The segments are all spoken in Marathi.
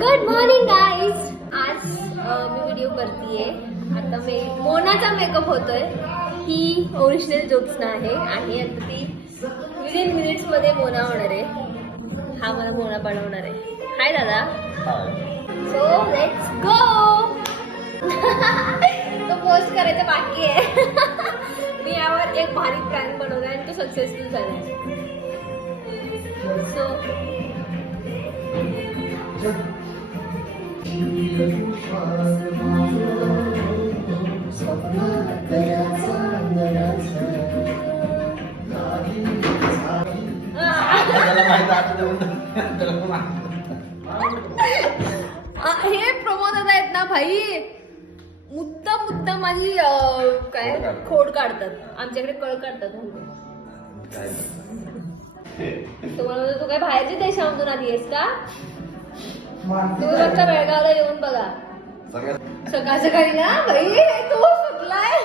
Good morning guys. आज मी व्हिडिओ करतेय. आता मी मोनाचा मेकअप होतोय. ही ओरिजिनल ज्योत्स्ना आहे आणि आता ती विदिन मिनिट्स मध्ये मोना होणार आहे. हा मला मोना बनवणार आहे. हाय दादा. So let's go. तो पोस्ट करायचा बाकी आहे. मी यावर एक भारी प्लॅन बनवला आणि तो सक्सेसफुल झाला. सो हे प्रमोद दादा आहेत ना भाई, मुद्दा माझी काय खोड काढतात. आमच्याकडे कळ काढतात. तुम्हाला तू काय बाहेरच्या देशामधून आली आहेस का? तुम्ही फक्त बेळगावला येऊन बघा. सकाळ सकाळी ना भाई तो सुटलाय.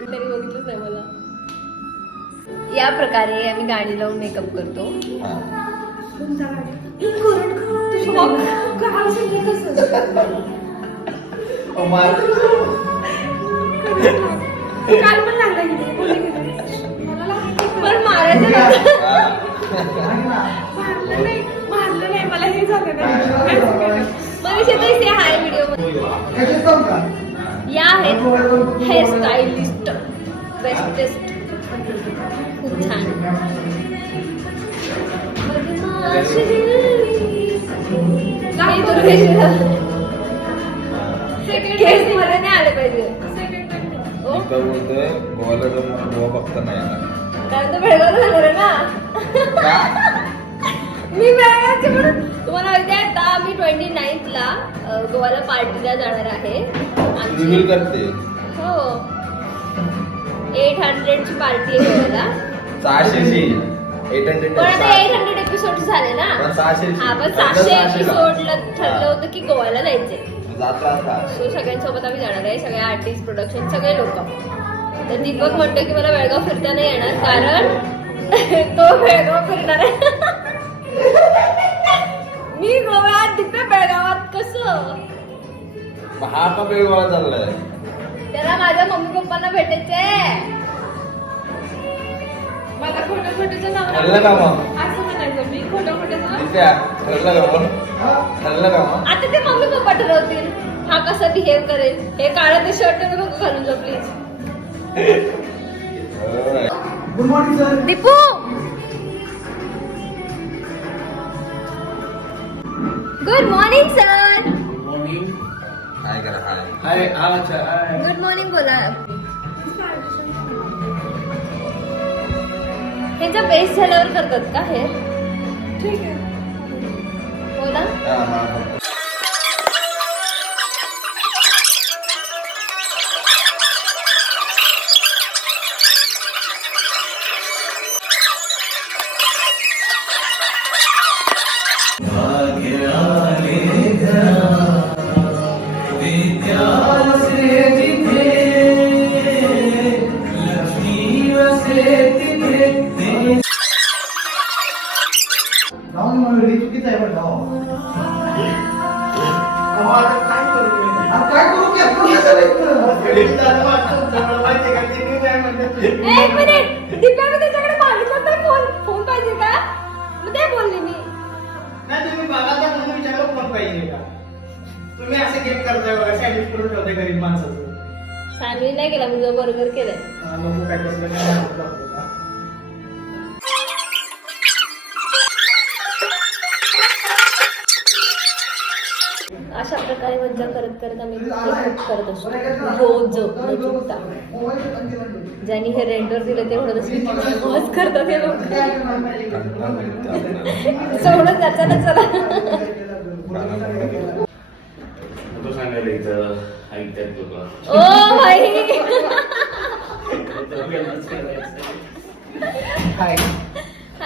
तरी बघितलंच आहे मला. या प्रकारे आम्ही गाडी लावून मेकअप करतो. काल पण लागला पण मारायचं मारलं नाही मला. हे झालं नाही. हाय व्हिडिओ मध्ये या आहेत हेअर स्टाईलिस्ट बेस्टेस्ट. खूप छान. केस मध्ये नाही आले पाहिजे. कारण तो बेळगावला जाणार आहे ना. मी बेळगावची म्हणून तुम्हाला माहिती आहे आता मी 29ला गोवाला पार्टीला जाणार आहे. हो 800ची पार्टी आहे गोवाला. 800 पण आता 800 एपिसोड झाले ना. हा पण 600 एपिसोडला ठरलं होतं की गोवाला जायचंय. सो सगळ्यांसोबत आम्ही जाणार आहे. सगळे आर्टिस्ट प्रोडक्शन सगळे लोक. तर दीपक म्हणतो की मला बेळगाव फिरता नाही येणार कारण तो बेळगाव फिरणार आहे. मी गोव्यात दीपक बेळगावात कसं. हा का बेळगाव चाललाय. त्याला माझ्या मम्मी पप्पांना भेटायचंय. मला खोटं खोटंचं नाव ठरलं का मग? असं म्हणायचं मी खोटं खोटंचं. ठरलं का मग? ठरलं का मग? आता ते मम्मी पप्पा ठरवतील हा कसा बिहेव करेल. हे काळं ते शर्ट नको घालून जा please. Good morning sir. Deepu good morning sir. Good morning. Hi करा. हाय. हाय. अच्छा. गुड मॉर्निंग बोला. ह्याचा बेस झाल्यावर करतात का हे? ठीक आहे बोला. एक मिनिट. दीपा मी त्याच्याकडे मागितलं तर फोन पाहिजे का? मग ते बोलले मी. नाही तुम्ही बघा तर तुम्ही विचारलं फोन पाहिजे का? तुम्ही असे गेम करताय बघा. सँडविच करून ठेवते गरीब माणसाचं. सँडविच नाही केला मी बर्गर केलंय. लोक काय कसलं काय. अशा प्रकारे मज्जा करत करत आम्ही करत असतो रोज न चुकता. ज्यांनी हे रेंटवर दिलं ते म्हणत मस्त करतात हे लोक. सोडून जायचं ना चला. ओ भाई हाय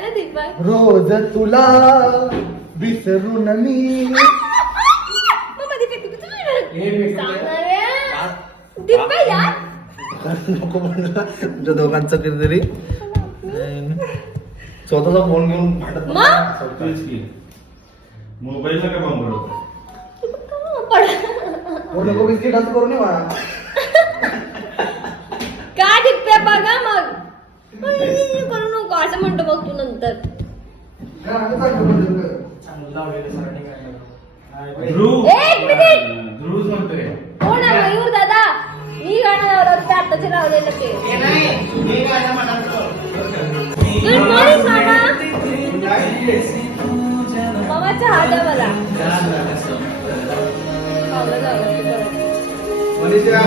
ना दीपक. रोज तुला विसरून मी नको म्हणलं तुमच्या दोघांचं कितीतरी. स्वतःचा फोन घेऊन भांडत मग? तेच की मोबाईलला काय बॉम्ब उडवतो? हो नको बिस्किट असं करू नये मला. काय दिसतंय बघा मग करू नको असं म्हणतो मग तू नंतर. काय असं सांगतो? चांगलं लावलेलं सरांनी काय करावं. ध्रुव एक मिनिट. ध्रुवच म्हणतोय. हो ना मयूर दादा, मी गाणं लावलं होतं आताचे लावलेलं ते. हे नाही, मी गाणं म्हणालो. गुड मॉर्निंग मामा. मामा चहा द्या मला. लावलं, लावलं, ते बरं. मनीषा.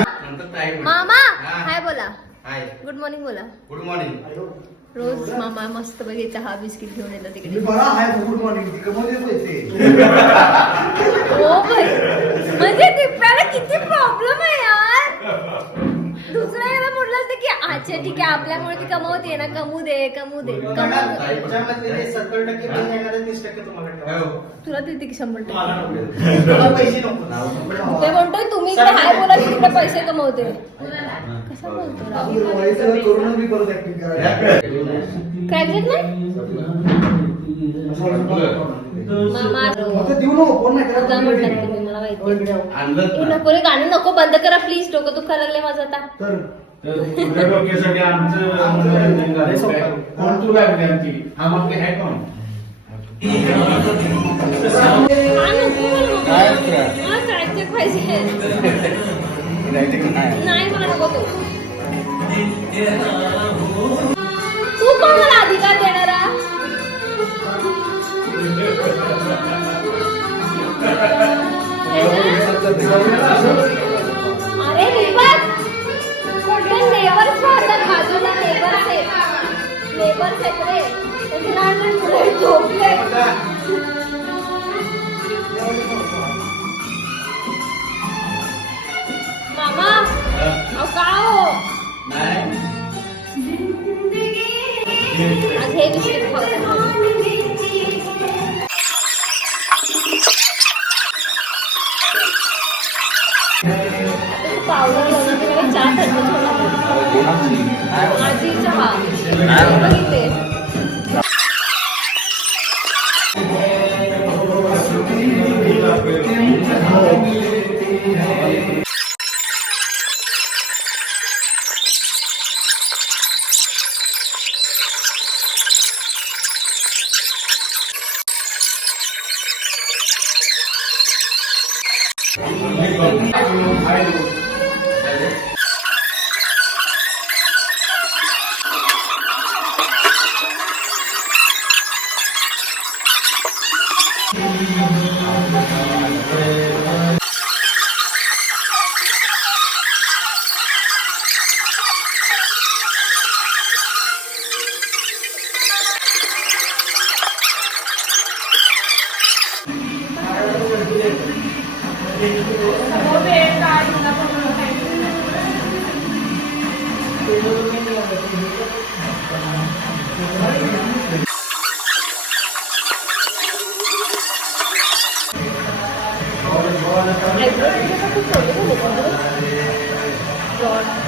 मामा हाय बोला. हाय गुड मॉर्निंग बोला. Good morning. रोज मामा मस्त पैकी चहा बिस्किट घेऊन येतात मी तिकडे. बरा आहे गुड मॉर्निंग कमवते पैसे. हो बाई. म्हणजे दिप्याला किती प्रॉब्लेम आहे यार. दुसऱ्या याला म्हटलं असतं की अच्छा ठीक आहे आपल्यामुळे ती कमवते ना, कमवू दे कमवू दे कमवू दे. त्याच्यामधले ते 70% बिल येणारे 30% तुम्हाला ठेवा. तुला देते की 100%. मला नको. मला पैसे नको. ते म्हणतोय तुम्ही इकडे हाय बोला की तिकडे पैसे कमवते. कसा बोलतो राव? वयचं करून मी परत ऍक्टिंग करायला. ग्रॅज्युएट नाही मामा. आता देऊ नको फोन नाही जा करा. म्हटलं तुम्ही मला माहिती. आणलं हे नको रे गाणी नको बंद करा प्लीज. डोकं दुखायला लागले माझं आता. तर तुझ्या डोक्यासाठी आमचं मनोरंजन झालं. कोण तू लागली आमची हम आपले है कोण? हा नको मला नको. मला ग्रॅज्युएट पाहिजे. नाही मला नको तो. तू कोण मला अधिकार देणारा? अरे दीपक कोणते नेबर्स राहतात बाजूला. नेबर्स आहेत रे. त्याची लहान लहान मुलं झोपले. मामा अहो का हो आज हे बिस्किट खाऊ. पावडर लावून चहा ठरवतो. माझी चहा बघितले.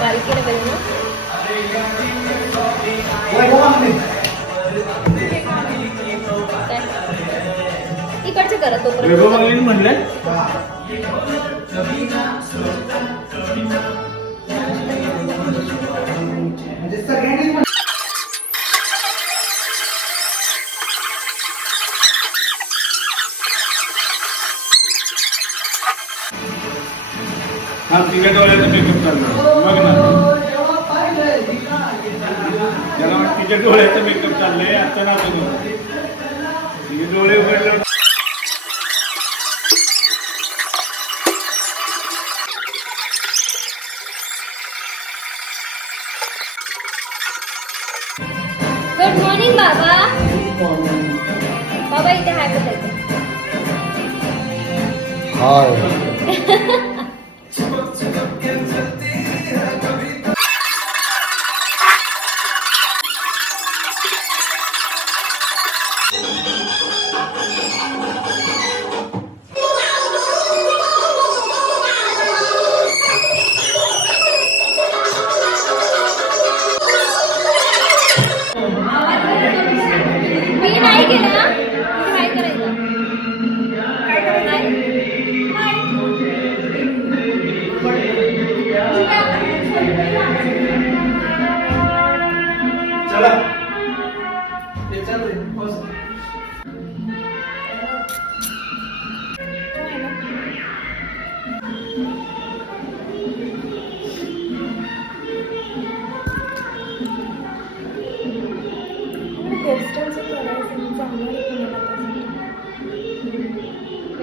बारीक केलं पाहिजे ना. इकडचे करत तोपर्यंत. म्हणले म्हणजे सगळ्यांनी हा तिघा डोळ्याचा मेकअप चालला बघ ना. त्याला वाटतं तिच्या डोळ्याचा मेकअप चाललंय आता ना तिचे डोळे उघडले. गुड मॉर्निंग बाबा. बाबा इथे हाय बोलायचं. हाय.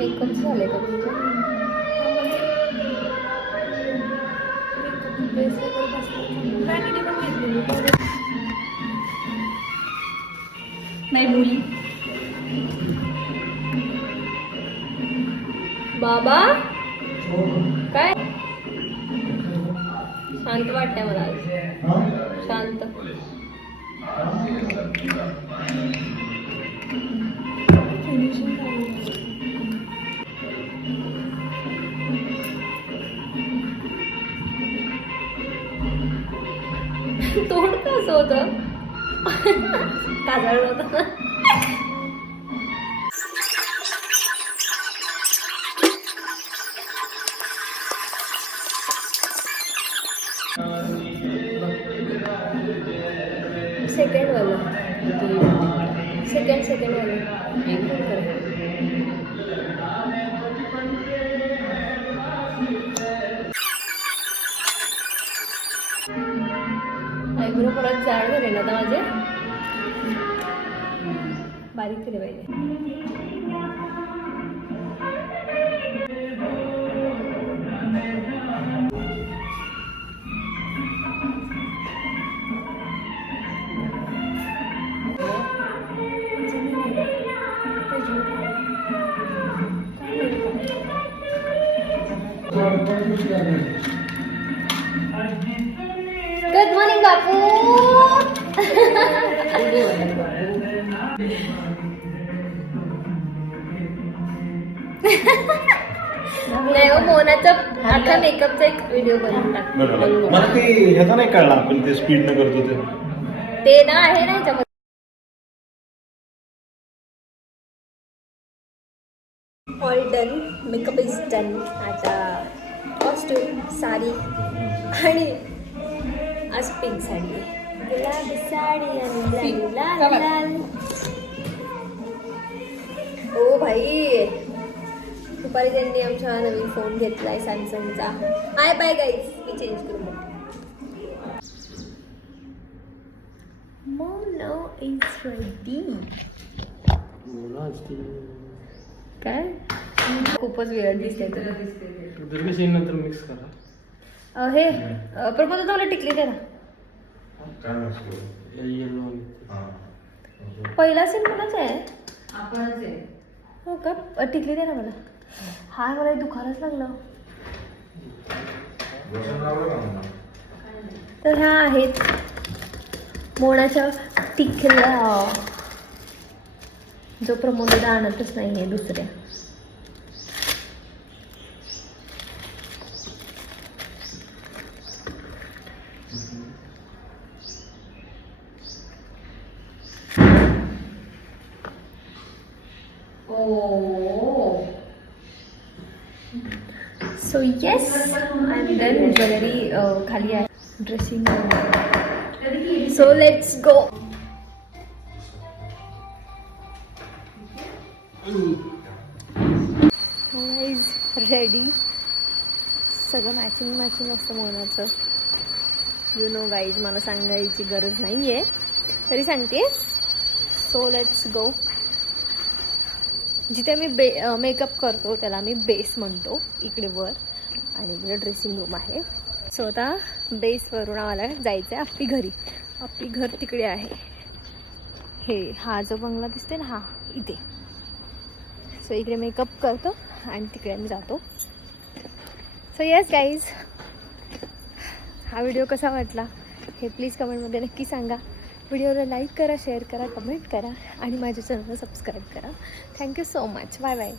मेकअप झाले का तुमचं? नाही मुली बाबा काय शांत वाटतंय मला आज. शांत. तोंड कसं होतं काजळ होतं. सेकंड वाला सेकंड वाला आयब्रो परत जाड झाले ना आता माझे. बारीक केले पाहिजे. गुड मॉर्निंग बापू. नाही हो, मोनाचा अख्खा मेकअपचा एक व्हिडिओ बनवून टाक. मला ते ह्याचा नाही कळला आपण ते स्पीड न करतो ते ना आहे ना याच्यामध्ये. All done. Makeup is done. आता कॉस्ट्यूम साडी आणि आज पिंक साडी आहे. गुलाबी साडी आणि लाल लाल. ओ भाई, दुपारी त्यांनी आमचा नवीन फोन घेतलाय सॅमसंगचा. बाय बाय गाईज, मी चेंज करून बघते. Mono is ready. काय खूपच वेळ दिसते नंतर मिक्स करा. हे प्रपोज मला टिकली दे ना. पहिला सीन कोणाच आहे? हो का? टिकली दे ना मला. हा मला दुखायलाच लागलं. तर ह्या आहेत मोनाच्या टिकल्या, जो प्रमोदला आणतच नाहीये दुसऱ्या. सो येस, आणि देन ज्वेलरी खाली आहे. Dressing. So let's go. Ready. सगळं मॅचिंग असतं मोनाचं. यू नो गाईज, मला सांगायची गरज नाही आहे तरी सांगते. So let's go. जिथे मी मेकअप करतो त्याला मी बेस म्हणतो. इकडे वर आणि इकडे ड्रेसिंग रूम आहे. सो आता बेसवरून आम्हाला जायचं आहे आपली घरी. आपली घर तिकडे आहे. हा जो बंगला दिसते ना, हा इथे. सो इकडे मेकअप करतो आणि तिकडे आम्ही जातो. सो येस गाईज, हा व्हिडिओ कसा वाटला हे प्लीज कमेंटमध्ये नक्की सांगा. व्हिडिओला लाईक करा, शेअर करा, कमेंट करा आणि माझ्या चॅनलला सबस्क्राईब करा. Thank you so much. Bye bye.